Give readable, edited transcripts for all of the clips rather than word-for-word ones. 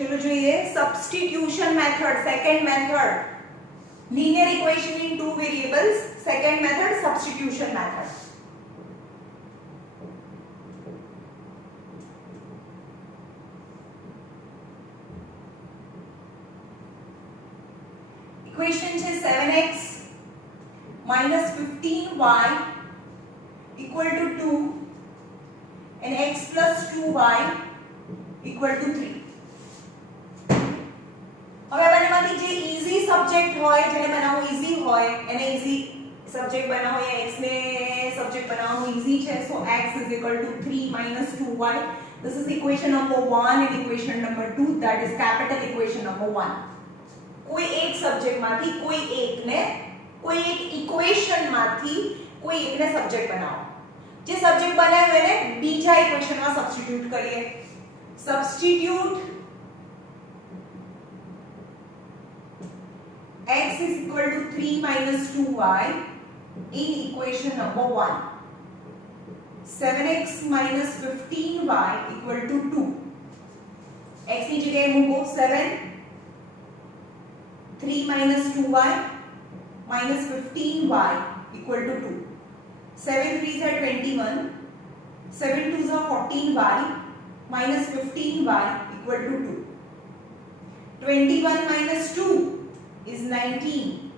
चलो જોઈએ substitution method, second method, linear equation in two variables, second method substitution method. Equation છે 7x minus 15y equal to 2 and x plus 2y equal to 3. હવે બંનેમાંથી જે easy subject હોય, જેને બનાવવું ઈઝી હોય એને ઈઝી સબ્જેક્ટ બનાવો, या x ને સબ્જેક્ટ બનાવવું ઈઝી છે. સો x is equal to 3 minus 2y. This is equation number 1 and equation number 2, that is capital equation number 1. કોઈ એક સબ્જેક્ટ માંથી કોઈ એક ઇક્વેશન માંથી કોઈ એકને સબ્જેક્ટ બનાવો. જે સબ્જેક્ટ બનાવ્યો એને બીજા ઇક્વેશનમાં સબસ્ટિટ્યુટ કરીએ. Substitute x is equal to 3 minus 2y in equation number 1. 7x minus 15y equal to 2. x ની જગ્યાએ મૂકો 7, 3 minus 2y minus 15y equal to 2. 7 3s are 21, 7 2s are 14y minus 15y equal to 2. 21 minus 2 is 19.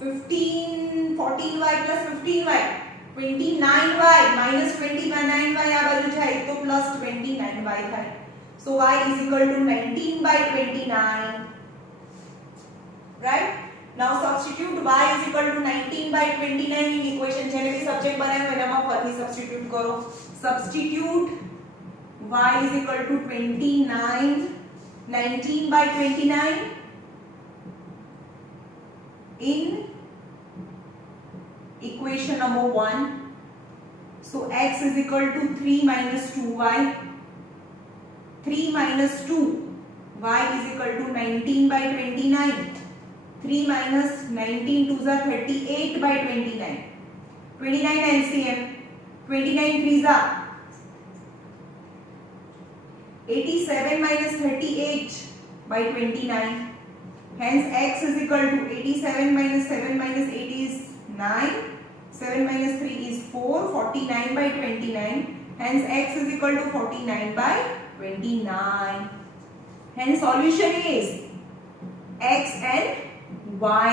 14y plus 15y 29y minus 29y આ બાજુ જાય તો plus 29y થાય. So y is equal to 19 by 29. Right? Now substitute y is equal to 19 by 29 in equation. જેને બી સબ્જેક્ટ બનાવ્યો એનામાં ફરીથી સબસ્ટિટ્યુટ કરો. Substitute y is equal to 29, 19 by 29 in equation number 1. So x is equal to 3 minus 2y. 3 minus 2 y is equal to 19 by 29. 3 minus 19 2s are 38 by 29. 29 LCM. 29 3s are 87 minus 38 by 29. Hence x is equal to 87 minus 7 minus 8 is 9. 7 minus 3 is 4. 49 by 29. Hence x is equal to 49 by 29. Hence solution is x and y.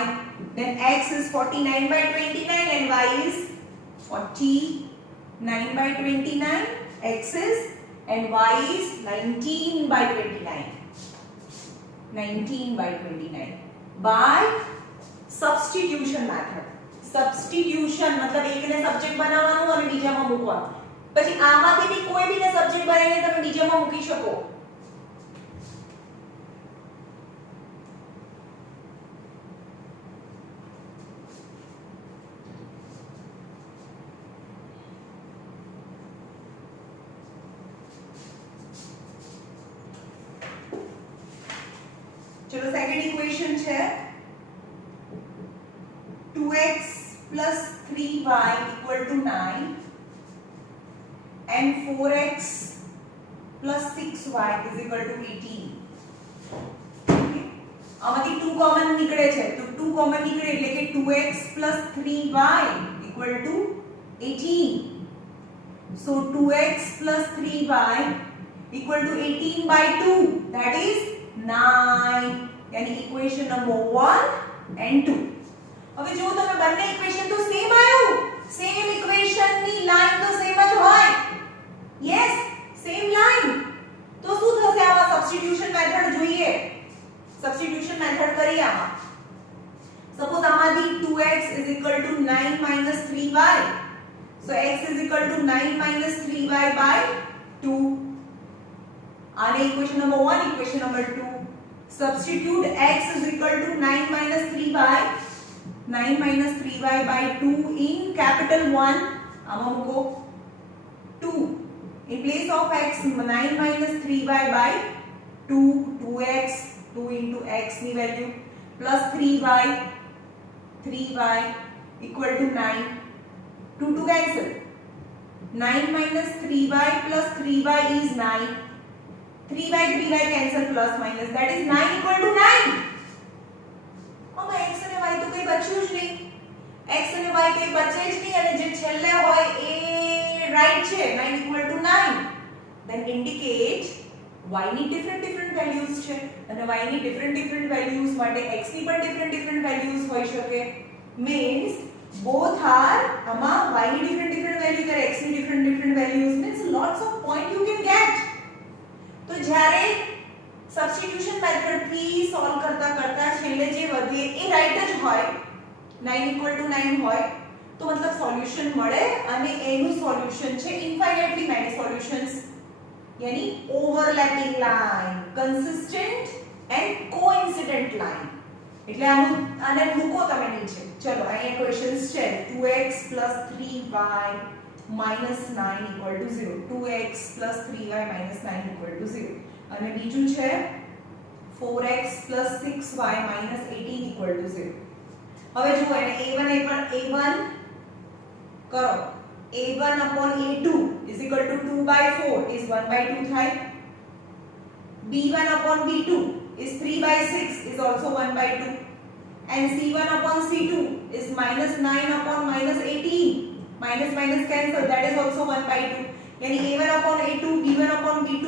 Then x is 49 by 29 and y is 49 by 29. X is and y is 19 by 29. 19 by 29 by substitution method. Substitution मतलब એકને સબ્જેક્ટ બનાવવાનું અને બીજામાં મૂકવાનું. પછી આમાંથી બી કોઈ બીને સબ્જેક્ટ બનાવીને તમે બીજામાં મૂકી શકો. चलो सेकंड इक्वेशन है 2x plus 3y equal to 9 and 4x plus 6y is equal to 18. આમાંથી 2 કોમન નીકળે છે તો 2 કોમન નીકળે એટલે કે 2x plus 3y equal to 18. So 2x plus 3y equal to 18 by 2, that is 9. यानी इक्वेशन नंबर 1 and 2. હવે જો તમે બંને ઇક્વેશન તો સેમ આવ્યું, સેમ ઇક્વેશન ની લાઈન તો સેમ જ હોય. Yes, same line. તો શું થશે આમાં? સબસ્ટિટ્યુશન મેથડ જોઈએ. સબસ્ટિટ્યુશન મેથડ કરીએ આમાં. સપોઝ આમાંથી 2x is equal to 9 minus 3y. So x is equal to 9 minus 3y by 2. आने equation number 1, equation number 2. Substitute x is equal to 9 minus 3y. 9 minus 3y by 2 in capital 1. आमा मुको 2. In place of x, 9 minus 3y by 2. 2x. 2 into x ni value. Plus 3y. 3y equal to 9. 2 to cancel. 9 minus 3y plus 3y is 9. 3 by 3 by cancel plus minus, that is 9 equal to 9. આમાં x અને y તો કઈ બચ્યું જ નહીં, x અને y કઈ બચે જ નહીં અને જે છેલ્લે હોય એ રાઈટ છે, 9 equal to 9. then indicate y ની different values છે અને y ની different values માટે x ની પણ different values હોઈ શકે. means both are આમાં y ની different value અને x ની different values, means lots of point you can get. તો જ્યારે સબસ્ટિટ્યુશન મેથડ થી સોલ્વ કરતા કરતા છેલ્લે જે વધે એ રાઈટ જ હોય, 9 equal to 9 હોય તો મતલબ સોલ્યુશન મળે અને એનું સોલ્યુશન છે ઇન્ફાઇનાઇટલી મેની સોલ્યુશન્સ, यानी overlapping line, consistent and coincident line. એટલે આને મૂકો તમે નીચે. ચલો અહીંયા ક્વેશ્ચન્સ છે 2x 3y minus 9 equal to 0, 2x 3y minus 9 equal to 0 અને બીજું છે 4x 6y minus 18 equal to 0. હવે જુઓ એને a1 કરો, a1 upon a2 is equal to 2 by 4 is 1 by 2 થાય, b1 upon b2 is 3 by 6 is also 1 by 2 and c1 upon c2 is minus 9 upon minus 18, minus minus cancel, that is also 1 by 2. यानी a1 upon a2 b1 upon b2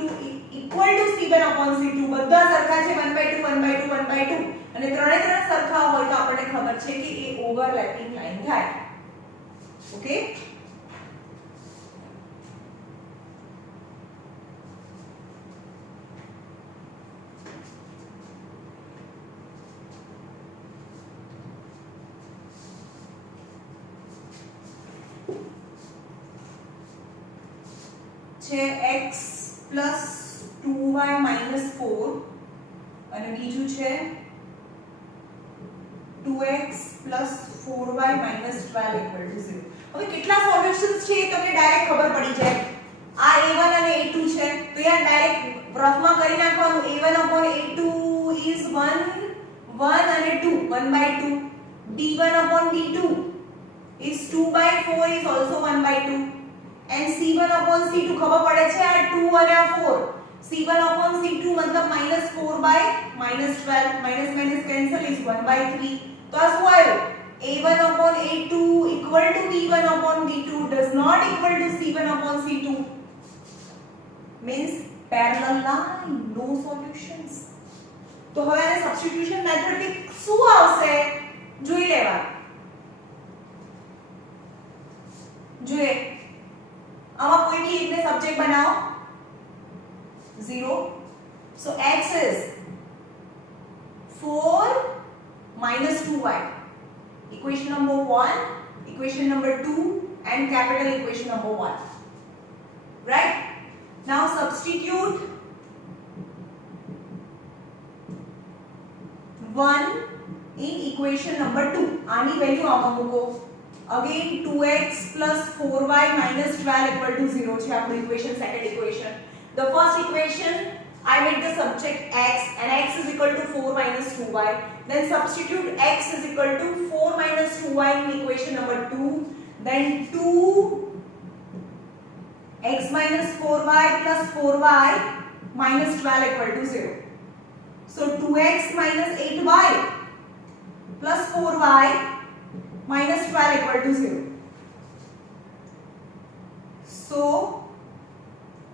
equal to c1 upon c2 બધા સરખા છે 1 by 2 1 by 2 1 by 2 અને ત્રણે ત્રણ સરખા હોય તો આપણને ખબર છે કે એ ઓવરલેપિંગ લાઈન થાય. ઓકે, છે x plus 2y minus 4 અને બીજું છે 2x plus 4y minus 12 equal to 0. હવે કેટલા સોલ્યુશન્સ છે એ તમને ડાયરેક્ટ ખબર પડી જાય. આ a1 અને a2 છે તો યાર ડાયરેક્ટ રફમાં કરી નાખવાનું. a1 upon a2 is 1 અને 2, 1 by 2. b1 upon b2 is 2 by 4 is also 1 by 2 and c1 upon c2 ખબર પડે છે આ 2 અને આ 4, c1 upon c2 मतलब -4 by -12, minus minus cancel is 1 by 3. તો આ શું આવ્યું? a1 upon a2 equal to b1 upon b2 does not equal to c1 upon c2, means parallel line, no solutions. તો હવે આને સબસ્ટિટ્યુશન મેથડ થી શું આવશે જોઈ લેવા. જોઈએ આમાં કોઈ भी एक ने सब्जेक्ट बनाओ 0. so x is 4 minus 2y, equation number 1, equation number 2 and capital equation number 1, right? now substitute 1 in equation number 2. આની વેલ્યુ આમાં મૂકો. again 2x plus 4y minus 12 equal to 0 છે આપણું equation, second equation. the first equation I made the subject x and x is equal to 4 minus 2y. then substitute x is equal to 4 minus 2y in equation number 2. then 2x minus 4y plus 4y minus 12 equal to 0. so 2x minus 8y plus 4y minus 12 equal to 0. so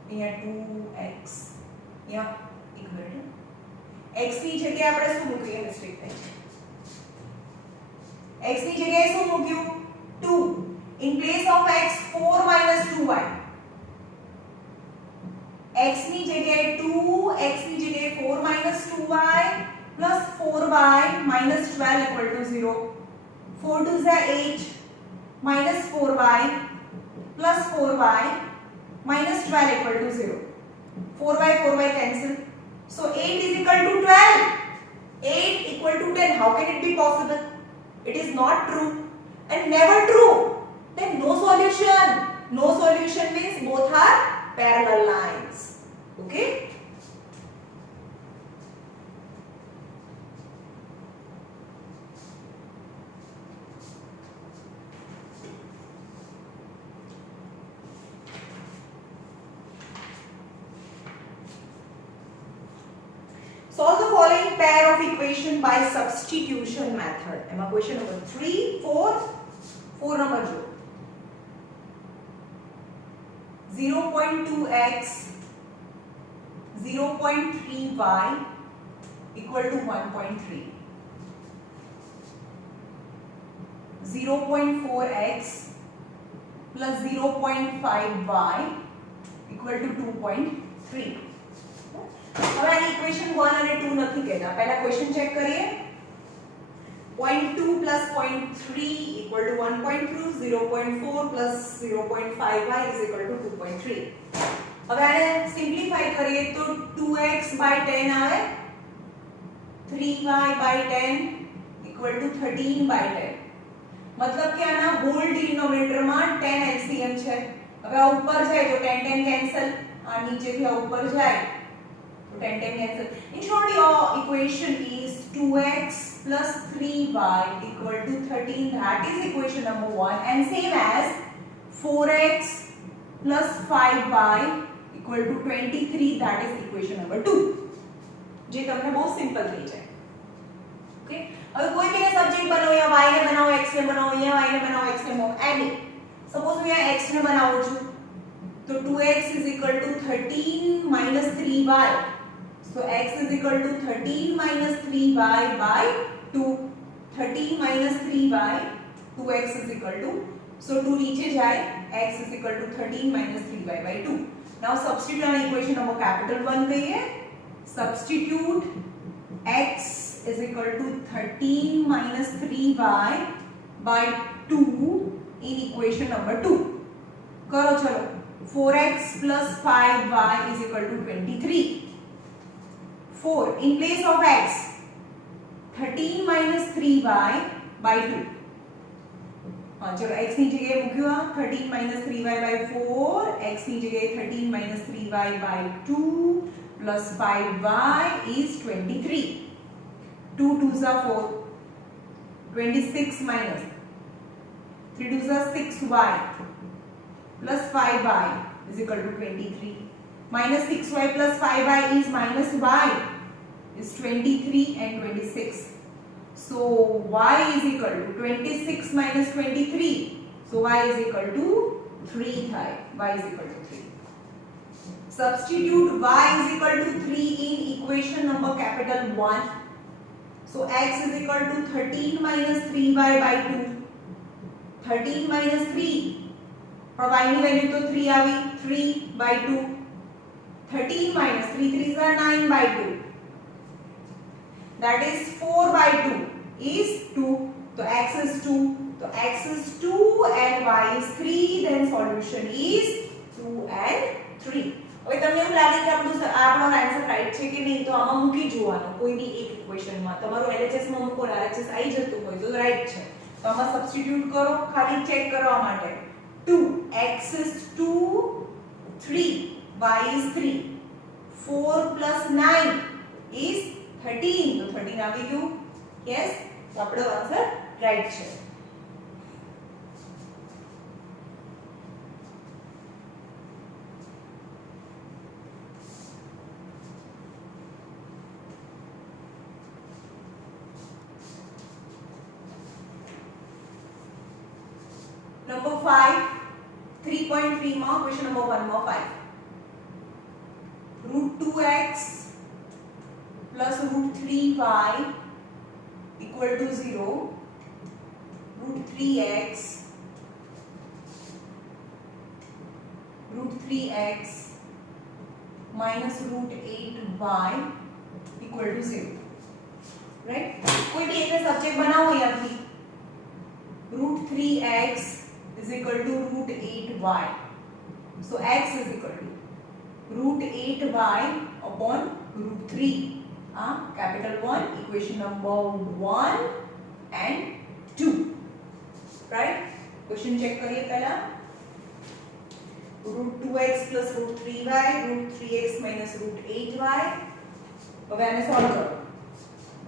here 2x, yeah, equal to x ની જગ્યાએ આપણે શું મૂકીએ? મિસ્ટેક થઈ છે. x ની જગ્યાએ શું મૂક્યું? 2. in place of x 4 minus 2y. x ની જગ્યાએ 2, x ની જગ્યાએ 4 minus 2y plus 4y minus 12 equal to 0. 4 2s are 8 minus 4y plus 4y minus 12 equal to 0. 4 by 4y cancel. so 8 is equal to 12. 8 equal to 10. How can it be possible? It is not true and never true. Then no solution. No solution means both are parallel lines. Okay? solve the following pair of equation by substitution method. એમાં question number 3 4 number જો 0.2x 0.3y equal to 1.3, 0.4x plus 0.5y equal to 2.3. હવે આની ઇક્વેશન 1 અને 2 નથી કહેતા, પહેલા question check કરીએ. 0.2 plus 0.3 equal to 1.2, 0.4 plus 0.5y is equal to 2.3. હવે આને સિમ્પ્લિફાઈ કરીએ તો 2x by 10 આવે, 3y by 10 equal to 13 by 10. मतलब કે આના હોલ ડિનોમિનેટર માં 10 LCM છે. હવે આ ઉપર જાય તો 10 10 કેન્સલ, આ નીચેથી આ ઉપર જાય તો 10 10 cancel. In short, your equation is 2x plus 3y equal to 13. That is equation number 1, and same as 4x plus 5y equal to 23. That is equation number 2. જે તમને બહુ સિમ્પલ થઈ જાય. ઓકે, હવે કોઈ બીને સબ્જેક્ટ બનાવો, या y ને બનાવો, x ને બનાવો, या y ને બનાવો, x ને બનાવો, એની સપોઝ હું यहाँ x ને બનાવું છું તો 2x is equal to 13 minus 3y. So x is equal to 13 minus 3y by 2. 13 minus 3y, 2x is equal to, so 2 नीचे जाए, x is equal to 13 minus 3y by 2. Now substitute on equation number capital 1 कहिए. Substitute x is equal to 13 minus 3y by 2 in equation number 2. करो चलो. 4x plus 5y is equal to 23. 4 in place of x, 13 minus 3y by 2. हाँ चलो x ની જગ્યાએ મૂક્યું આ 13 minus 3y by 4, x ની જગ્યાએ 13 minus 3y by 2 plus 5y is 23. 2 2s are 4, 26 minus 3 2s are 6y plus 5y is equal to 23. Minus 6y plus 5y is minus y is 23 and 26. So y is equal to 26 minus 23. So y is equal to 3 થાય. Y is equal to 3. Substitute y is equal to 3 in equation number capital 1. So x is equal to 13 minus 3y by 2. 13 minus 3. और y ની વેલ્યુ તો 3 આવી, 3 by 2. 13 minus 3 3s are 9 by 2. That is 4 by 2 is 2. So x is 2. So x is 2 and y is 3. Then solution is 2 and 3. હવે તમને એવું લાગે કે આપણો આન્સર રાઈટ છે કે નહીં, તો આમાં મૂકી જોવાનો કોઈ બી એક ઇક્વેશનમાં. તમારું LHS માં મૂકો, LHS આવી જતું હોય તો રાઈટ છે. તો આમાં સબસ્ટિટ્યુટ કરો ખાલી ચેક કરવા માટે. 2 x is 2, 3 y is 3, 4 plus 9 is 13. તો 13 આવી ગયું. યસ, તો આપણો આન્સર રાઈટ છે. Number 5, 3.3 માં question number 1 માં 5. Root 2x plus root 3y equal to 0. Root 3x minus root 8y equal to 0. Right? कोई भी एक सब्जेक्ट बनाओ यहाँ root 3x is equal to root 8y. So x is equal to root 8y upon root 3. Capital 1, equation number 1 and 2. Right? Question check करिए पहला. Root 2x plus root 3y, root 3x minus root 8y. अब आने solve करो.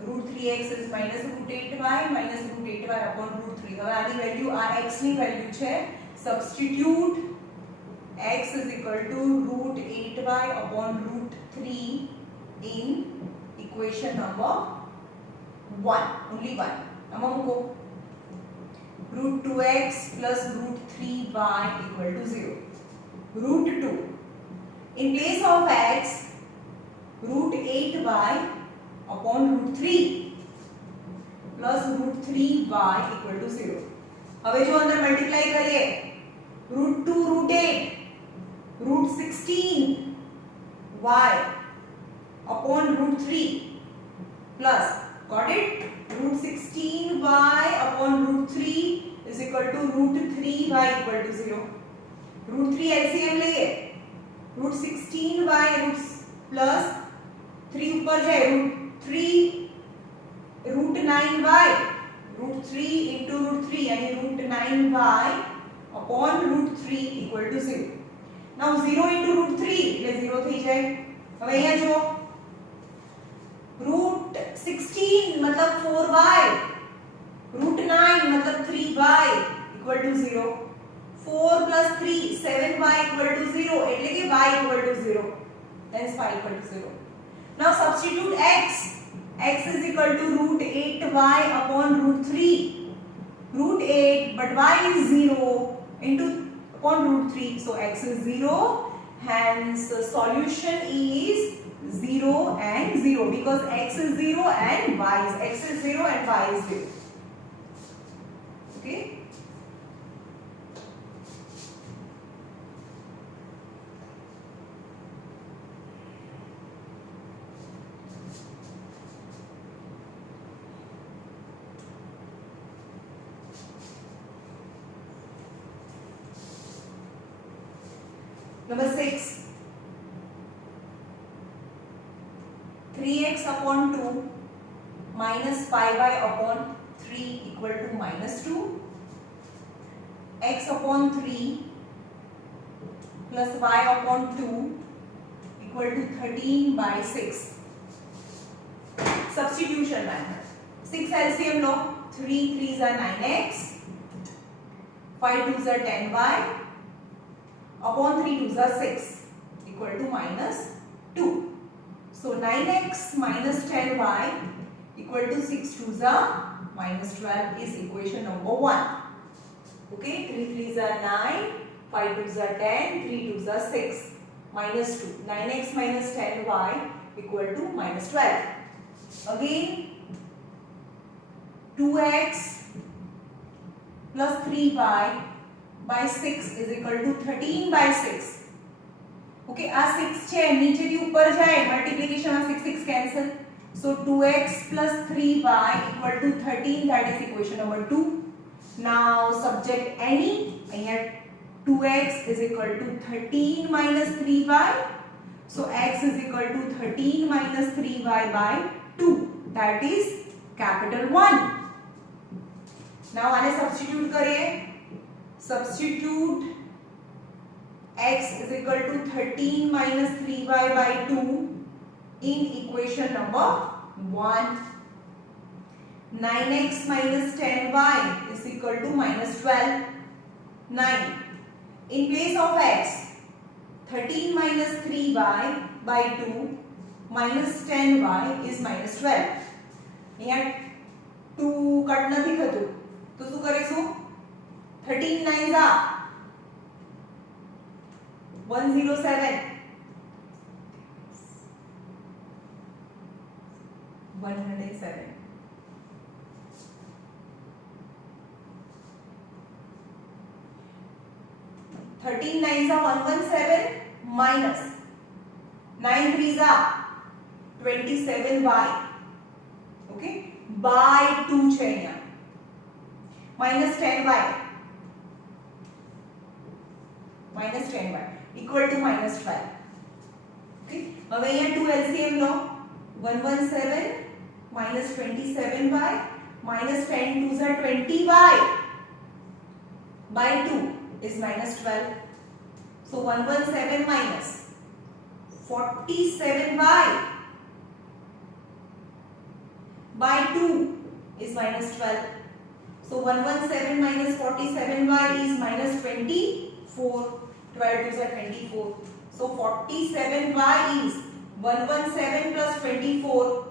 Root 3x is minus root 8y minus root 8y upon root 3. હવે આની વેલ્યુ આ x ની વેલ્યુ છે. Substitute x is equal to root 8y upon root 3 in equation number 1, only 1. Amma muko root 2x plus root 3y equal to 0. Root 2. In place of x, root 8y upon root 3 plus root 3y equal to 0. હવે જો અંદર મલ્ટીપ્લાય કરીએ root 2 root 8 root 16 y upon root 3 plus, got it, root 16y upon root 3 is equal to root 3y equal to 0. root 3 LCM લઈએ root 16y root plus 3 ऊपर जाए root 3 root 9y root 3 into root 3 यानी root 9y upon root 3 equal to 0. now 0 into root 3 એટલે 0 થઈ જાય. હવે અહીંયા જો root 16 मतलब 4y root 9 मतलब 3y equal to 0. 4 plus 3 7y equal to 0 એટલે કે y equal to 0, hence y equal to 0. now substitute x is equal to root 8y upon root 3 root 8 but y is 0 into upon root 3, so x is 0, hence the solution is 0 and 0 because x is 0 and y is x is 0 and y is 0. Okay, number 6, 3x upon 2 minus 5y upon 3 equal to minus 2, x upon 3 plus y upon 2 equal to 13 by 6. Substitution method. 6 LCM low, 3 3s are 9x, 5 2s are 10y upon 3 2s are 6 equal to minus 2. So 9x minus 10y equal to 6 2s are minus 12 is equation number 1. Okay, 3 3s are 9, 5 2s are 10, 3 2s are 6, minus 2. 9x minus 10y equal to minus 12. Again 2x plus 3y by 6 is equal to 13 by 6. Okay, આ 6 છે નીચેથી ઉપર જાય મલ્ટીપ્લિકેશન માં 6 6 cancel, so 2x plus 3y equal to 13, that is equation number 2. now subject any, અહીંયા 2x is equal to 13 minus 3y, so x is equal to 13 minus 3y by 2, that is capital 1. now આને સબસ્ટિટ્યુટ કરીએ, substitute x is equal to 13 minus 3y by 2 in equation number 1. 9x minus 10y is equal to minus 12. 9. In place of x, 13 minus 3y by 2 minus 10y is minus 12. અહીંયા 2 કટ નથી થતું તો શું કરીશું, 13 9s are 107, 107. 13 9s are 117 minus 9 3s are 27y. Okay, by 2 છે અહીંયા minus 10y equal to minus 12. Okay, હવે અહીંયા 2 LCM લો, 117 minus 27y minus 10 2s are 20y by 2 is minus 12. So 117 minus 47y by 2 is minus 12. So 117 minus 47y is minus 24. 12 2s are 24. So 47y is 117 plus 24.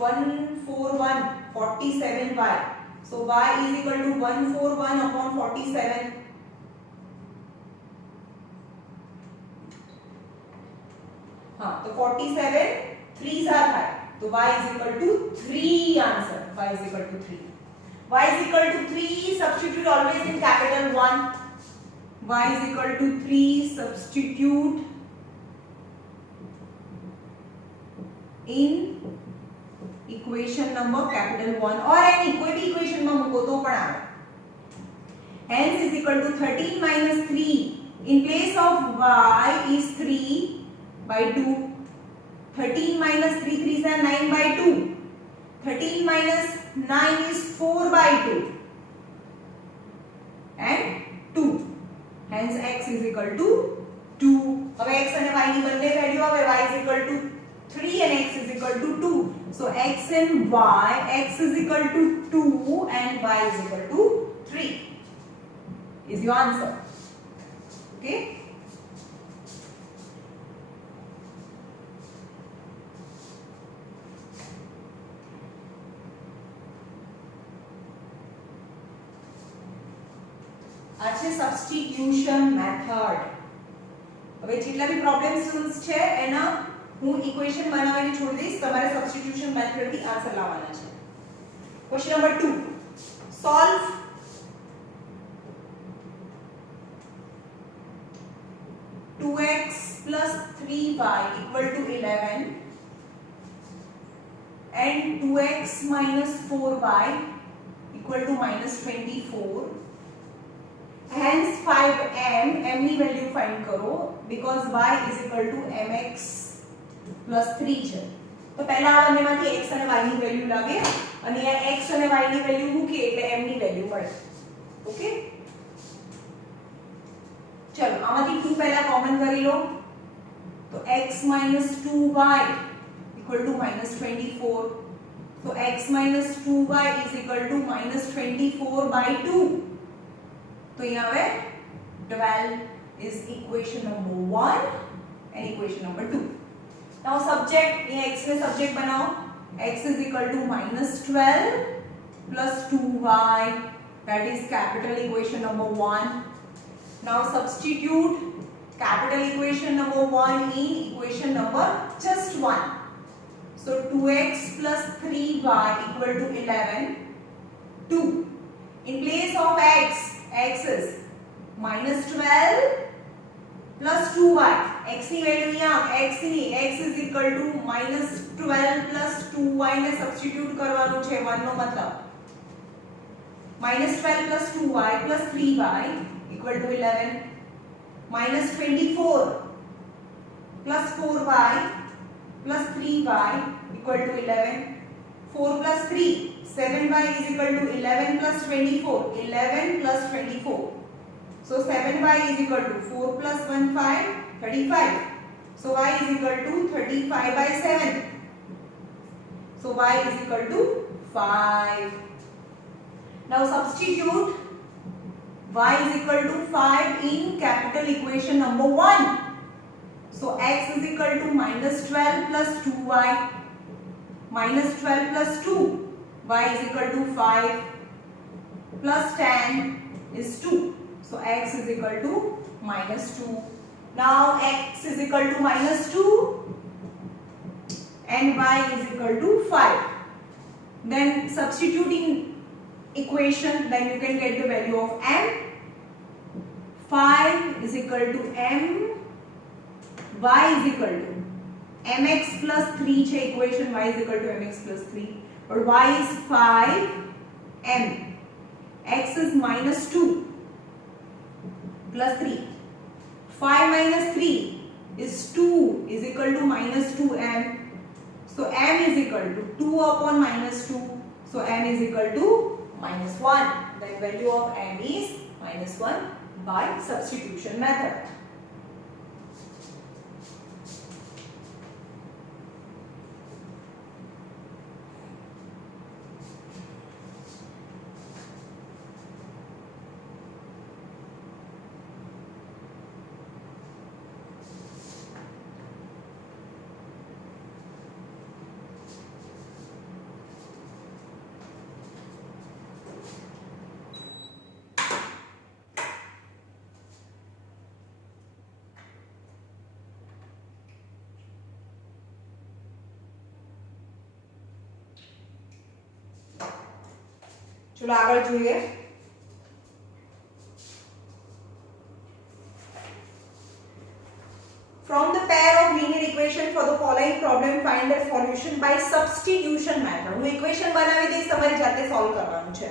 141 47y. So y is equal to 141 upon 47. हाँ, तो 47 3s are 5. तो y is equal to 3 answer. Y is equal to 3. Y is equal to 3. Substitute always in capital 1. Y is equal to 3. Substitute in equation number capital 1 or any कोई भी equation में मुको तो पण आवे. Hence is equal to 13 minus 3. In place of y is 3 by 2. 13 minus 3 3s are 9 by 2. 13 minus 9 is 4 by 2 and 2. Hence x is equal to 2. હવે x અને y ની બંને વેલ્યુ આવે. y is equal to 3 and x is equal to 2. So x and y, x is equal to 2 and y is equal to 3 is your answer. Okay. આ છે substitution method. હવે જેટલા બી પ્રોબ્લેમ્સ છે એના હું ઇક્વેશન બનાવીને છોડી દઈશ. તમારે સબસ્ટિટ્યુશન મેથડ થી આન્સર લાવવાના છે. Question number 2. Solve x plus 3y equal to 11 and 2x minus 4y equal to minus 24. Hence 5m, m ની વેલ્યુ ફાઇન્ડ કરો because y is equal to mx plus 3 છે. તો પહેલા આ બંનેમાંથી x અને y ની વેલ્યુ લાગે અને આ x અને y ની વેલ્યુ મૂકીએ એટલે m ની વેલ્યુ મળે. ઓકે, ચલો આમાંથી 2 પહેલા કોમન કરી લો. તો x minus 2y equal to minus 24. So x minus 2y is equal to minus 24 by 2. तो यहाँ पे 12 is equation number 1 and equation number 2. Now subject, ये x में subject बनाओ. x is equal to minus 12 plus 2y, that is capital equation number 1. Now substitute capital equation number 1 in equation number just 1. So 2x plus 3y equal to 11. 2. In place of x is minus 12 plus 2y. x ની વેલ્યુ અહીંયા x is equal to minus 12 plus 2y ને સબસ્ટિટ્યુટ કરવાનું છે. 1 નો મતલબ minus 12 plus 2y plus 3y equal to 11. Minus 24 plus 4y plus 3y equal to 11. 4 plus 3, 7y is equal to 11 plus 24. 11 plus 24. So 7y is equal to 4 plus 1, 5, 35. So y is equal to 35 by 7. So y is equal to 5. Now substitute y is equal to 5 in capital equation number 1. So x is equal to minus 12 plus 2y. Minus 12 plus 2. Y is equal to 5 plus 10 is 2. So x is equal to minus 2. Now x is equal to minus 2 and y is equal to 5. Then substituting equation, then you can get the value of m. 5 is equal to m. Y is equal to mx plus 3 છે equation. Y is equal to mx plus 3. But y is 5 m. X is minus 2 plus 3. 5 minus 3 is 2 is equal to minus 2m. So m is equal to 2 upon minus 2. So m is equal to minus 1. Then value of m is minus 1 by substitution method. चलो આગળ જોઈએ. From the pair of linear equation for the following problem find their solution by substitution method. હું equation બનાવી દઈશ, તમારી જાતે સોલ્વ કરવાનું છે.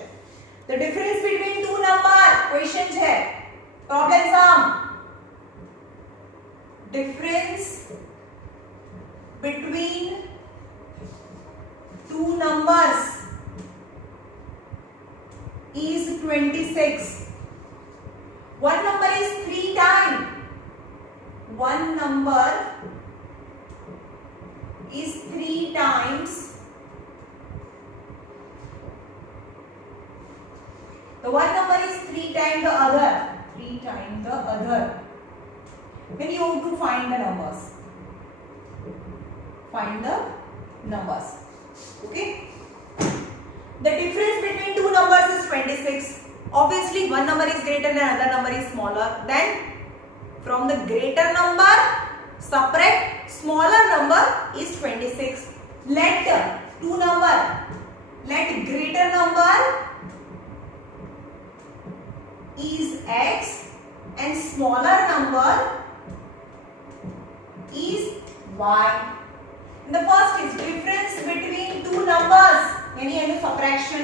The difference between two number question છે. Problem sum. Difference between two numbers is 26. One number is 3 times. One number is 3 times the one number is 3 times the other. 3 times the other. Then you have to find the numbers. Find the numbers. Okay. The difference between two numbers is 26. Obviously, one number is greater and another number is smaller. Then, from the greater number, subtract smaller number is 26. Let two number, let greater number is x and smaller number is y. And the first is difference between two numbers. Any subtraction,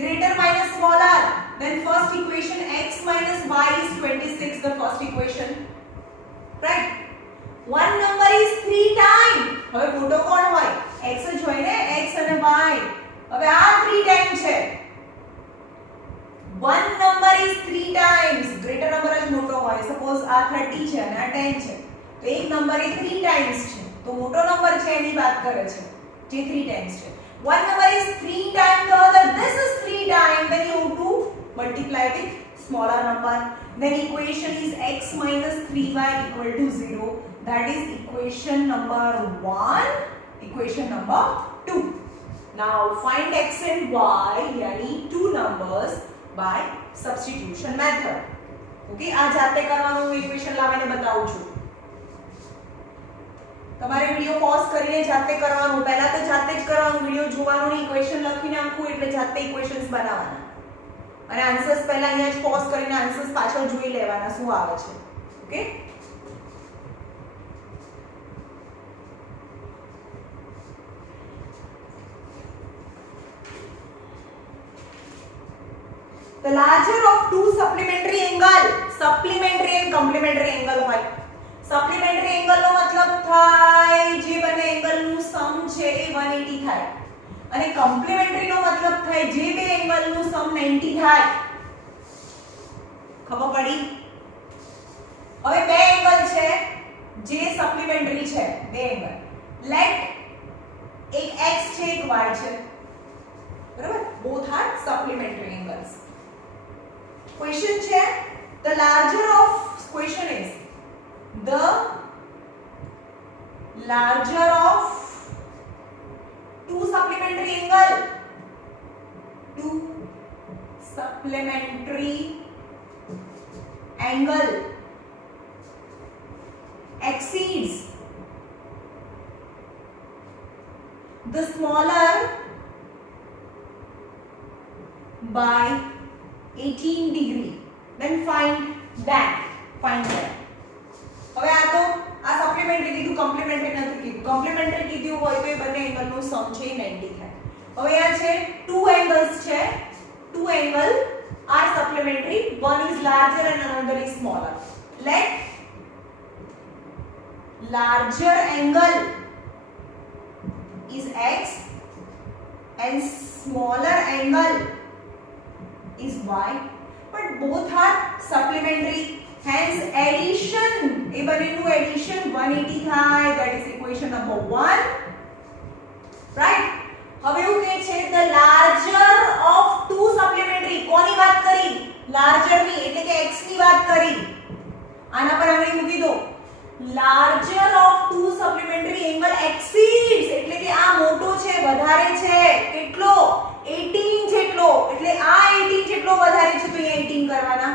greater minus smaller. Then first equation x minus y is 26, the first equation. Right? One number is 3 times. હવે મોટો કોણ હોય? x જ હોય ને, x અને y. હવે આ 3 times છે. One number is 3 times. Greater number જ મોટો હોય. Suppose આ 30 છે અને આ 10 છે. તો એક નંબર એ 3 times છે. તો મોટો નંબર છે એની વાત કરે છે. જે 3 times છે. One number is 3 times the other. This is 3 times. Then you have to multiply with smaller number. Then equation is x minus 3y equal to 0. That is equation number 1. Equation number 2. Now find x and y, yani two numbers, by substitution method. Okay, આ જાતે કરવાનું હું equation લાવીને બતાવું છું. તમારે video pose કરીને જાતે કરવાનું. પહેલા તો જાતે જ કરવાનું, વિડિયો જોવાનું નહીં. ઇક્વેશન લખીને આખું એટલે જાતે ઇક્વેશન્સ બનાવવાના. અને આન્સર્સ પહેલા અહીંયા જ પોઝ કરીને આન્સર્સ પાછળ જોઈ લેવાના શું આવે છે. Okay, the larger of two supplementary angle, supplementary and complementary angle હોય. supplementary angle નો મતલબ થાય જે બંને એંગલ નું સમ છે એ 180 થાય, અને complementary નો મતલબ થાય જે બે એંગલ નું સમ 90 થાય. ખબર પડી? હવે બે એંગલ છે જે સપ્લિમેન્ટરી છે, બે એંગલ. લેટ એક x છે એક y છે, બરાબર? both are supplementary angles. Question છે, the larger of, question is the larger of two supplementary angle, two supplementary angle exceeds the smaller by 18 degree. Then find that. હવે આ તો આ સપ્લિમેન્ટરી કીધું, કોમ્પ્લિમેન્ટરી નથી કીધું. કોમ્પ્લિમેન્ટરી કીધું હોય તો એ બંને એંગલનું સમ છે 90 થાય. હવે આ છે ટુ એંગલ્સ છે, two angle are supplementary, one is larger and another is smaller. Let larger angle is x and smaller angle is y, but both are supplementary, hence addition, એ બંનેનું addition 180 થાય. That is equation number 1. Right? હવે એવું કહે છે the larger of two supplementary, કોની વાત કરી? larger ની, એટલે કે x ની વાત કરી. આના પર આંગળી મૂકી દો. larger of two supplementary angle exceeds, એટલે કે આ મોટો છે, વધારે છે. કેટલો? 18 જેટલો. એટલે આ 18 જેટલો વધારે છે, તો અહીંયા 18 કરવાના.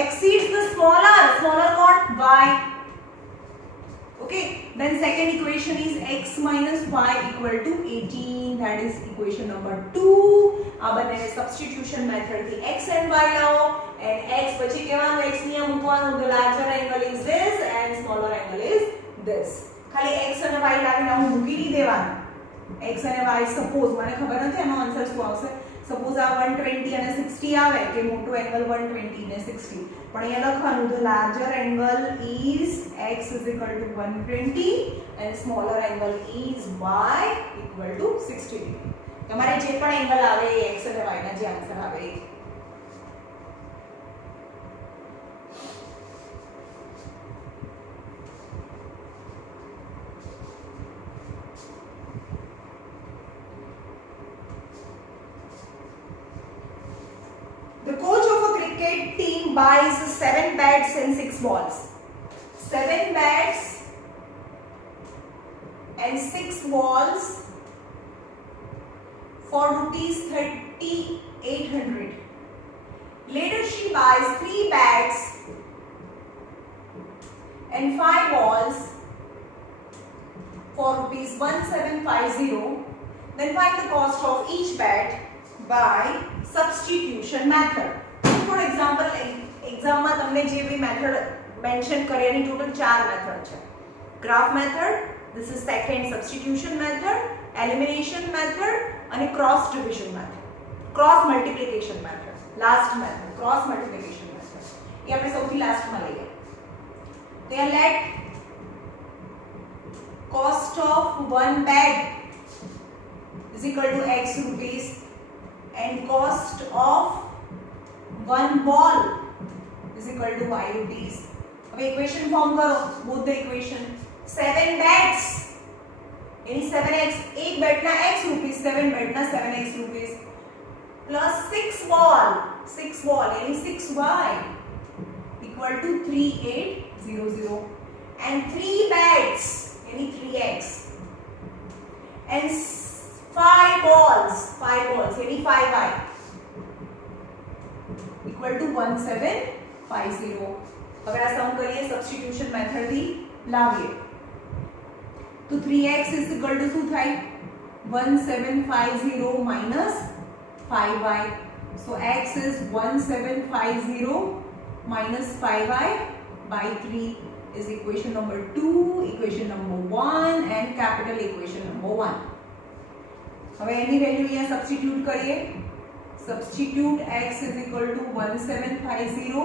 exceeds the smaller, smaller કોણ? y. Okay, Then second equation is x minus y equal to 18. That is equation number 2. આ બંનેને substitution method થી x and y લાવો and x પછી કેવાનું x ની આ મૂકવાનું, the larger angle is this and smaller angle is this. ખાલી x અને y લાવીને હું મૂકી દી દેવાનું. x અને y સપોઝ મને ખબર નથી એનો આન્સર શું આવશે. સપોઝ આ 120 અને 60 આવે કે મોટો એંગલ 120 ને 60, પણ અહીંયા લખવાનું the larger angle is x is equal to 120 and smaller angle is y equal to 60 degree. તમારે જે પણ એંગલ આવે એ x અને y ના જે આન્સર આવે એ. The coach of a cricket team buys 7 bats and 6 balls. 7 bats and 6 balls for rupees 3,800. Later she buys 3 bats and 5 balls for rupees 1,750. Then find the cost of each bat by substitution method. For example, exam માં તમને જે બી method mention કરી એની ટોટલ 4 મેથડ છે. Graph method, this is second substitution method, elimination method અને cross division method, cross multiplication method, last method cross multiplication method. એ આપણે સૌથી લાસ્ટ માં લઈએ. They let cost of one bed is equal to x rupees and cost of one ball is equal to y rupees. अब equation form करो, both the equation. 7 bats यानी 7x, एक बैट ना x rupees, 7 बैट ना 7x rupees plus 6 ball यानी 6y equal to 3,800 and 3 bats यानी 3x and 5 balls यानी 5y equal to 1,750. अगर आ सम करिए सब्स्टिट्यूशन मेथड थी लाविए तो 3x is equal to શું થાય 1750 minus 5y. So x is 1750 minus 5y by 3 is equation number 2, equation number 1 and capital equation number 1. હવે એની વેલ્યુ અહીંયા સબસ્ટિટ્યુટ કરીએ. Substitute x is equal to 1750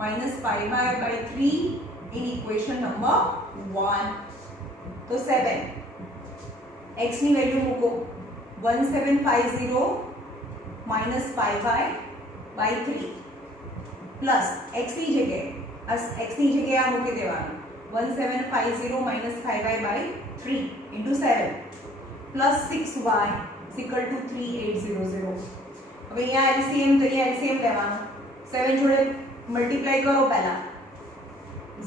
minus 5y by 3 in equation number 1. तो 7 x ની વેલ્યુ મૂકો 1750 minus 5y by 3 plus x ની જગ્યાએ આ મૂકી દેવાનું 1750 minus 5y by 3 into 7 plus 6y is equal to 3,800. હવે અહીંયા LCM કરીએ, LCM લેવાનો 7 જોડે મલ્ટીપ્લાય કરો પહેલા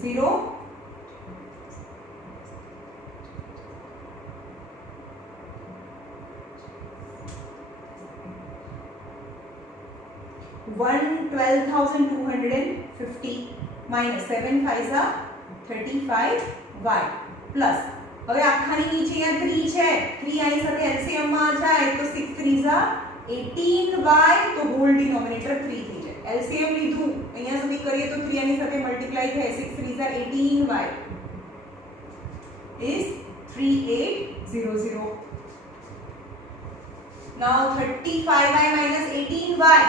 0 12,250 minus 7 5s are 35y plus હવે આખાની નીચે અહીંયા 3 છે 3 આની સાથે LCM માં જાય તો 6 3s are 18y તો હોલ ડિનોમિનેટર 3 થઈ જાય. LCM લીધું અહીંયા સુધી કરીએ તો 3 આની સાથે મલ્ટીપ્લાય થાય 6 3s are 18y is 3,800. Now 35y minus 18y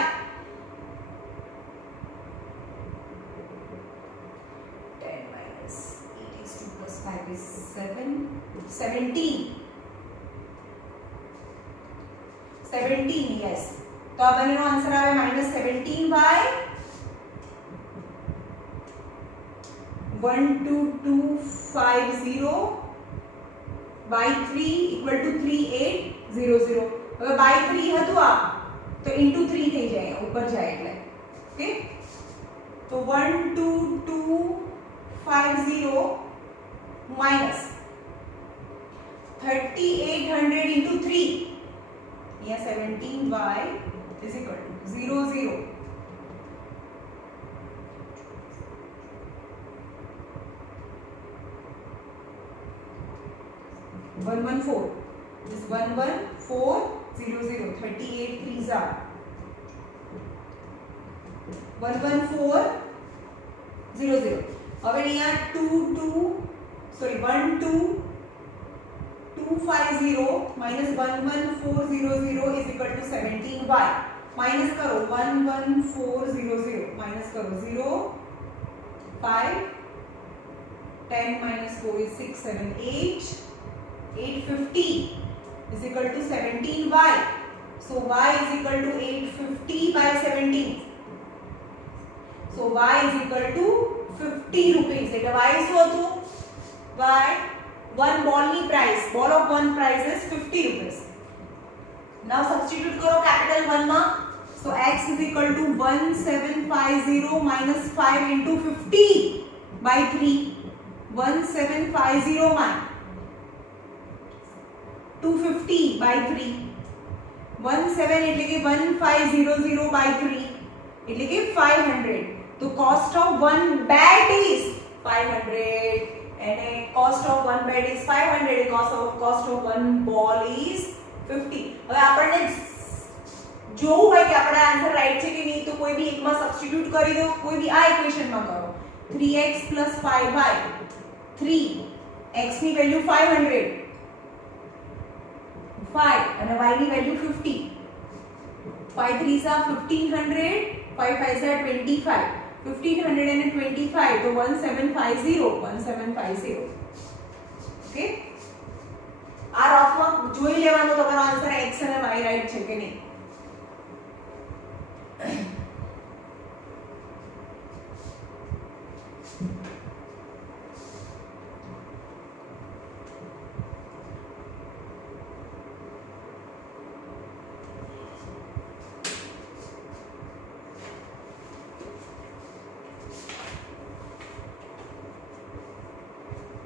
5 is 7, 17 yes. तो अब बनेनो आंसर आवे minus 17y 12250 by 3 equal to 3,800. હવે by 3 હતું આ તો into 3 થઈ જાય ઉપર જાય એટલે ઓકે. તો 12250 minus 3,800 into 3 here 17y is equal to 00. 114. This 11400. 38 threes are 11400. હવે અહીંયા 12250 minus 11400 is equal to 17y. Minus करो 11400 माइनस करो 0 5 10 minus 4 is 6 7 8 850 is equal to 17y. So y is equal to 850 by 17. So y is equal to 50 rupees. એટલે y શું હતું? y one ball ની price, ball of one price is 50 rupees. Now substitute करो capital 1 માં. So x is equal to 1750 minus 5 into 50 by 3. 1750 માં 250 by 3. 17 એટલે કે 1500 by 3 એટલે કે 500. तो cost of one bat is 500 and cost of one bat is 500. Cost of one ball is 50. હવે આપણને જોવું હોય કે આપણો આન્સર રાઈટ છે કે નહીં તો કોઈ બી એકમાં સબસ્ટિટ્યુટ કરી દો. કોઈ બી આ ઇક્વેશનમાં કરો 3x 5y 3 x ની વેલ્યુ 500 5 અને y ની વેલ્યુ 50. 5 3s are 1500 5 5s are 25 1525 તો 1750 ઓકે. આ રફમાં જોઈ લેવાનું તમારો આન્સર x અને y રાઈટ છે કે નહીં.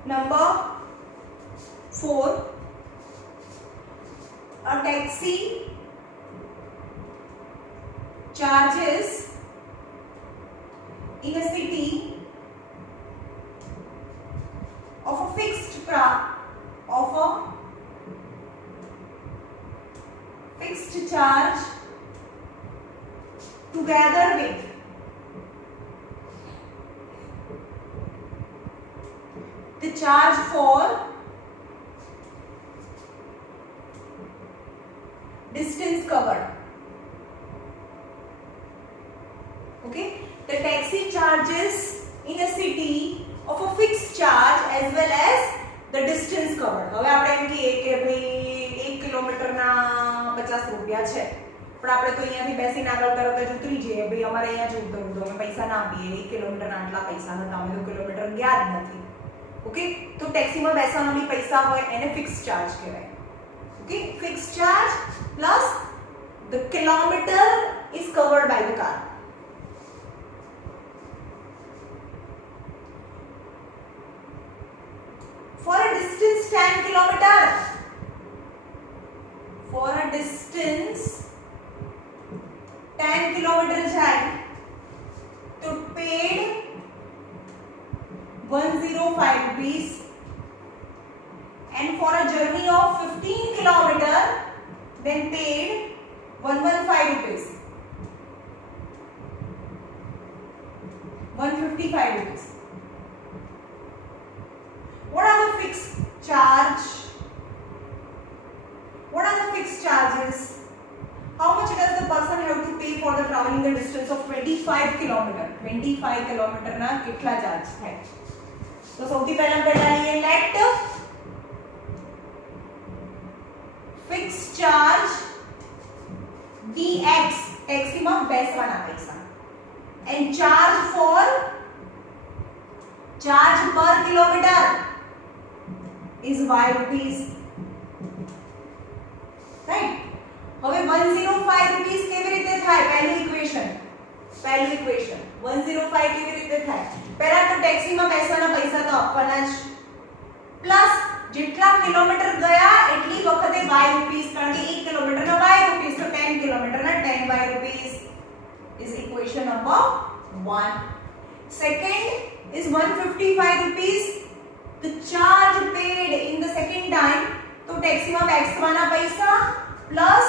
Number 4. A taxi charges in a city of a fixed charge together with the charge for distance covered. Okay, the taxi charges in a city of a fixed charge as well as the distance covered. હવે આપણે એમ કહીએ કે ભાઈ 1 કિલોમીટરના 50 રૂપિયા છે પણ આપણે તો અહીંયાથી બેસીને આગળ તરત જ ઉતરી જઈએ ભાઈ અમારે અહીંયા જ ઉતરવું તો અમે પૈસા ના આપીએ 1 કિલોમીટરના આટલા પૈસા હતા અમે તો કિલોમીટર ગયા જ નથી. ઓકે, તો ટેક્સીમાં બેસવાનો બી પૈસા હોય એને ફિક્સ્ડ ચાર્જ કહેવાય. Okay, fixed charge plus the kilometer is covered by the car. For a distance 10 kilometer, for a distance 10 kilometer જાય તો paid 105 rupees, and for a journey of 15 kilometer then paid 115 rupees, 155 rupees. What are the fixed charge? What are the fixed charges? How much does the person have to pay for the traveling the distance of 25 kilometer? 25 kilometer ના કેટલા ચાર્જ થાય? તો સૌથી પહેલા લઈએ let fixed charge dx taxi માં બેસવાના પૈસા and charge per kilometer is y rupees, right? હવે 105 rupees કેવી રીતે થાય? પહેલું ઇક્વેશન 105 કેવી રીતે થાય? પહેલા તો ટેક્સીમાં બેસવાના પૈસા તો આપવાના જ પ્લસ જેટલા કિલોમીટર ગયા એટલી વખતે y rupees, કારણ કે 1 કિલોમીટરના y rupees, તો 10 કિલોમીટરના 10y rupees is equation number 1. Second is 155 rupees, the charge paid in the second time taxi માં x વાના પૈસા પ્લસ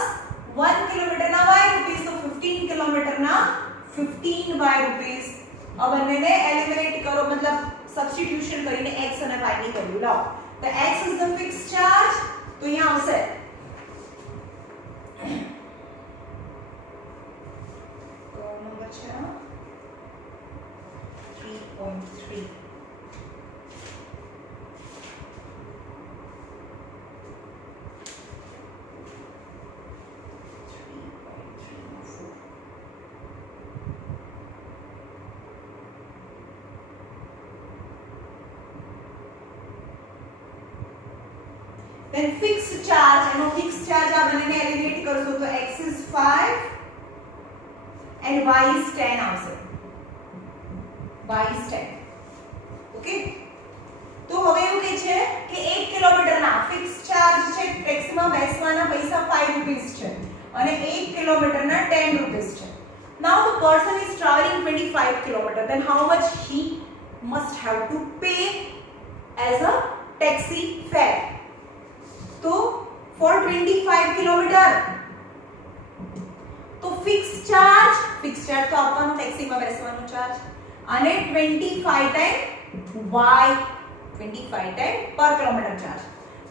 1 કિલોમીટર ના y રૂપીસ, તો 15 કિલોમીટર ના 15y રૂપીસ. આ બંનેને એલિમિનેટ કરો, મતલબ સબસ્ટિટ્યુશન કરીને x અને y ની વેલ્યુ લાવો. તો x is the fixed charge, તો અહીંયા આવશે નંબર છે 3.3. Then fixed charge, એનો fixed charge આ બંનેને એલિમિનેટ કરશો તો x is 5 and y is 10 આવશે. y is 10. ઓકે, તો હવે એવું કે છે કે 1 કિલોમીટરના ફિક્સ ચાર્જ છે, ટેક્સીમાં બેસવાના પૈસા 5 રૂપીસ છે અને 1 કિલોમીટરના 10 રૂપીસ છે. Now the person is traveling 25 kilometer, then how much he must have to pay as a taxi fare? तो for 25 किलोमीटर तो फिक्स चार्ज तो आपવાનો ટેક્સી માં બેસવાનો ચાર્જ અને 25 ટાઈમ y 25 ટાઈમ પર કિલોમીટર ચાર્જ.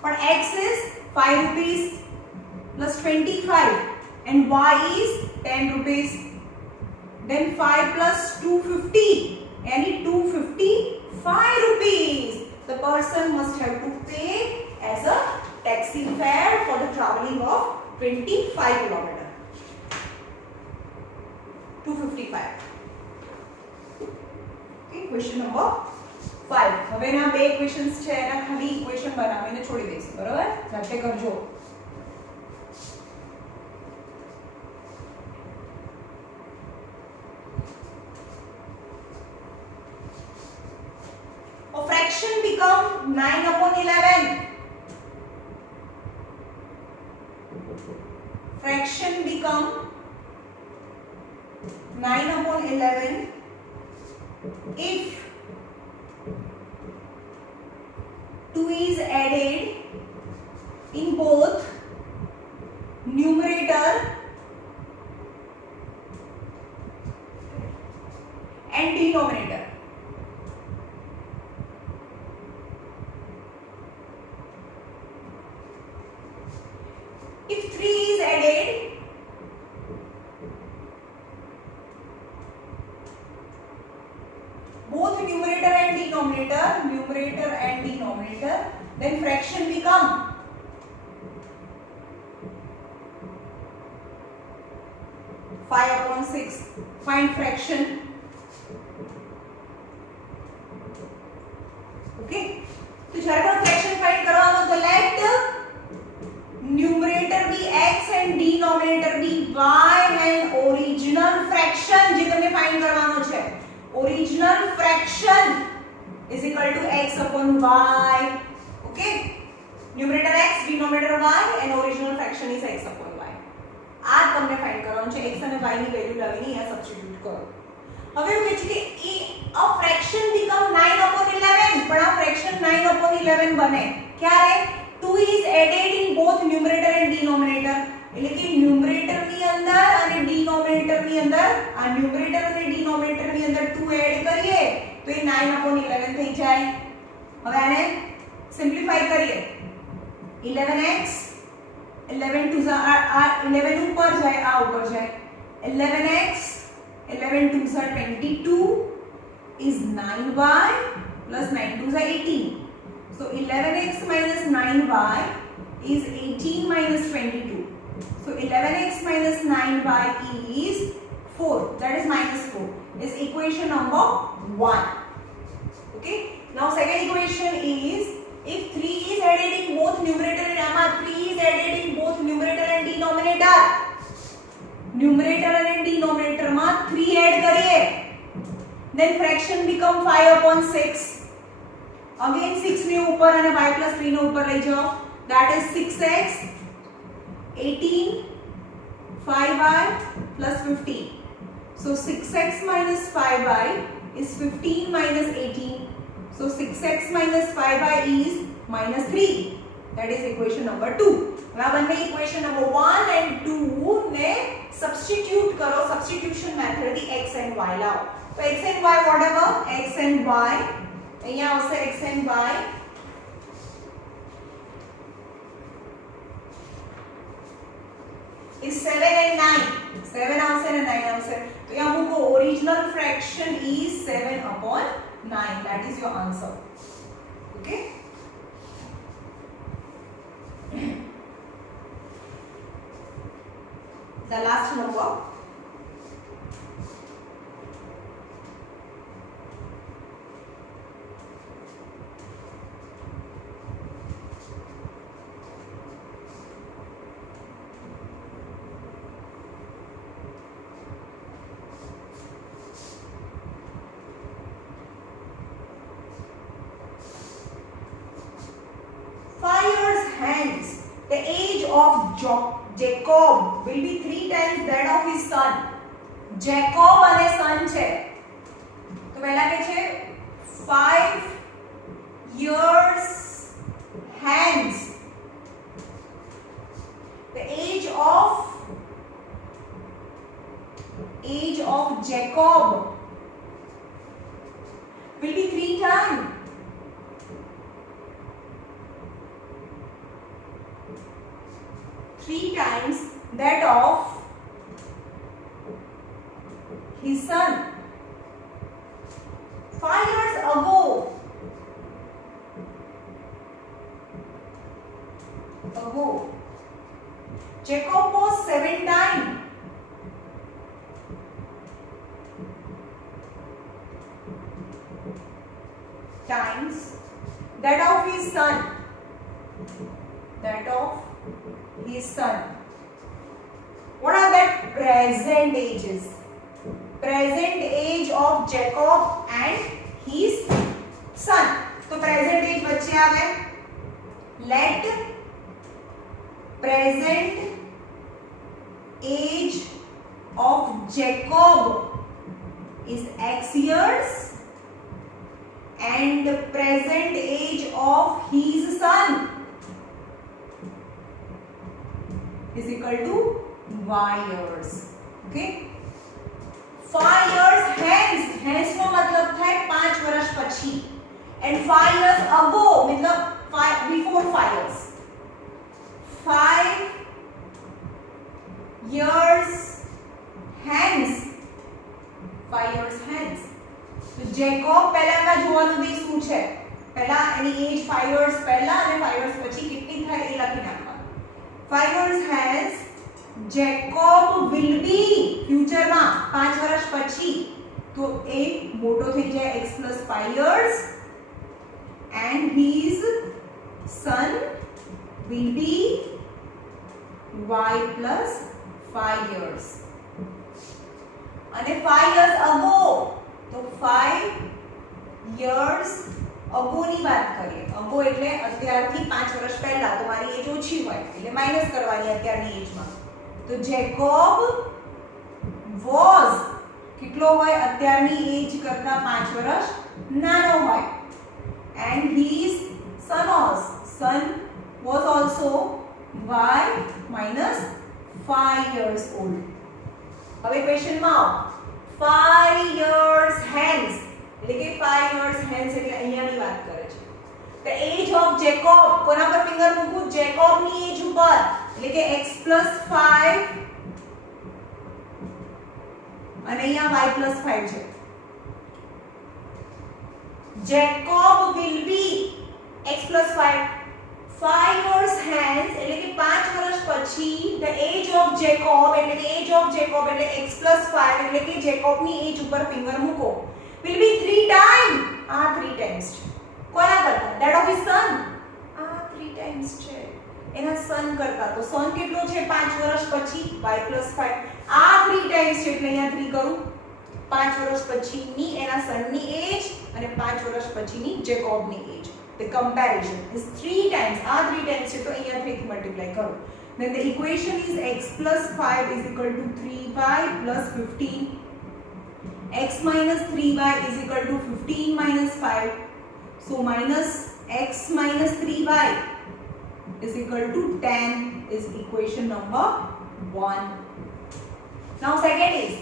પણ x is 5 rupees plus 25 and y is 10 rupees. Then 5 plus 250 yani 255 rupees the person must have to pay as a taxi fare for the traveling of 25 kilometer. 255. Okay, question number 5. હવે ના બે ક્વેશ્ચન્સ છે, એના ખાલી ઇક્વેશન બનાવીને છોડી દઈશું, બરાબર? જાતે કરજો. A fraction become 9/11. Fraction become 9/11 if 2 is added in both numerator and denominator. If 3 is added both numerator and denominator, then fraction become 5/6. Find fraction. Okay, तो જ્યારે પણ fraction find કરવાનો તો let numerator be x and denominator be y and original fraction જે તમને find કરવાનો છે, original fraction is equal to x upon y. Okay, numerator x, denominator y and original fraction is x upon y. આ તમને find કરવાનું છે. x અને y ની વેલ્યુ લાવીને અહીંયા સબસ્ટિટ્યુટ કરો. હવે એવું કહે છે કે a fraction become 9/11, પણ આ fraction 9/11 બને ક્યારે? 2 is added in both numerator and denominator, એટલે કે ન્યુમરેટર ની અંદર અને ડિનોમિનેટર ની અંદર, આ ન્યુમરેટર અને ડિનોમિનેટર ની અંદર 2 એડ કરીએ તો એ 9/11 થઈ જાય. હવે આને સિમ્પ્લિફાઈ કરીએ. 11x 11 2 11 ઉપર જાય, આ ઉપર જાય. 11x 11 2 22 is 9y plus 9 2 18. So 11x minus 9y is 18 minus 22. So 11x minus 9y is 4. That is minus 4. Is equation number 1. Okay. Now second equation is if 3 is added in both numerator and 3 is added in both numerator and denominator. Numerator and denominator ma 3 add kariye. Then fraction become 5/6. Again 6 ने ऊपर અને y plus 3 ने ऊपर લઈ જાઓ. That is 6x 18 5y plus 15. So 6x minus 5y is 15 minus 18. So 6x minus 5y is minus 3. That is equation number 2. હવે આ બંને equation number 1 and 2 ને substitute કરો, substitution method થી x and y લાવો. તો x and y whatever, x and y અહીંયા આવશે x and y is 7 and 9. 7 આવશે અને 9 આવશે. તો અહીંયા મૂકો original fraction is 7/9. That is your answer. Okay. The last number. Hence, the age of Jacob will be 3 times that of his son. Jacob અને son છે તો પહેલા કે છે 5 years hence the age of Jacob will be 3 times. Three times that of his son. 5 years ago, Jacob was 7 times that of his son. What are the present ages? Present age of Jacob and his son. So present age बच्चे आ गए. Let present age of Jacob is x years and present age of his son is equal to y years. Okay. 5 years hence નો મતલબ થાય 5 વર્ષ પછી and 5 years ago મતલબ before 5 years. 5 years hence. 5 years hence. તો જેકોબ પહેલામાં જોવાનું દે શું છે, પહેલા એની એજ 5 years પહેલા અને 5 years પછી કેટલી થાય એ લખી નાખવાનું. 5 years hence Jacob will be future માં 5 વર્ષ પછી તો એ મોટો થઈ જાય x plus 5 years and his son will be y plus 5 years. અને 5 years ago તો 5 years ago ની વાત કરીએ. ago એટલે અત્યારથી 5 વર્ષ પહેલા. તો મારી એજ ઓછી હોય એટલે માઈનસ કરવાની અત્યારની એજમાં. તો જેકોબ was કેટલો હોય અત્યારની એજ કરતા 5 વર્ષ નાનો હોય and his son was also y minus 5 years old. હવે ક્વેશ્ચનમાં આવો. 5 years hence એટલે કે 5 years hence એટલે અહીંયાની વાત કરે છે. the age of Jacob કોના પર ફિંગર મૂકું? જેકોબ ની એજ ઉપર એટલે કે x plus 5 અને અહીંયા y plus 5 છે. Jacob will be x plus 5 years hence એટલે કે 5 વર્ષ પછી the age of Jacob એટલે કે age of Jacob એટલે x plus 5 એટલે કે જેકોબ ની એજ ઉપર ફિંગર મૂકો will be 3 times. 3 times છે. કોના કરતા? that of his son. 3 times છે એના son કરતા. તો son કેટલો છે 5 વર્ષ પછી y plus 5 3 times છે એટલે અહીંયા 3 કરું. 5 વર્ષ પછીની એના son ની એજ અને 5 વર્ષ પછીની જેકોબ ની એજ. The comparison is 3 times. 3 times છે તો અહીંયા 3 થી મલ્ટીપ્લાય કરો. Then the equation is x plus 5 is equal to 3y plus 15. X minus 3y is equal to 15 minus 5. So minus x minus 3y is equal to 10 is equation number 1. Now second is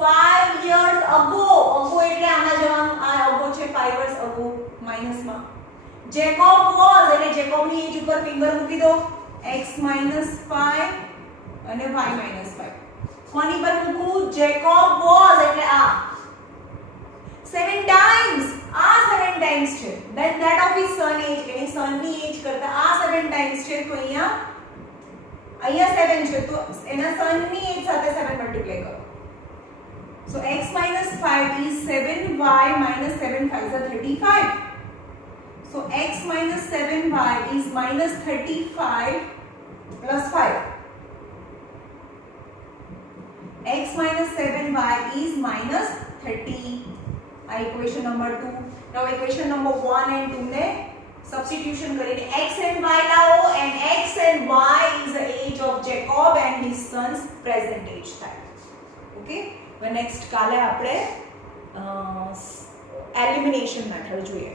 5 years ago. Ago એટલે આમાં જવાનું આ ago છે 5 years ago minus માં. Jacob was એટલે Jacob ની એજ ઉપર ફિંગર મૂકી દો x - 5 અને y - 5. કોની પર મૂકું? Jacob was એટલે આ 7 times. આ 7 times છે. Then that of his son age એટલે son ની એજ કરતા આ 7 times છે તો અહીંયા 7 છે તો એના son ની એજ સાથે 7 મલ્ટીપ્લાય કરો. So x minus 5 is 7y minus 7 5 is 35. So x minus 7y is minus 35 plus 5. X minus 7y is minus 30. Equation number 2. Now equation number 1 and 2 ने substitution करेंगे. X and y लाओ and x and y is the age of Jacob and his son's present age time. Okay. Next કાલે આપણે elimination method જોઈએ.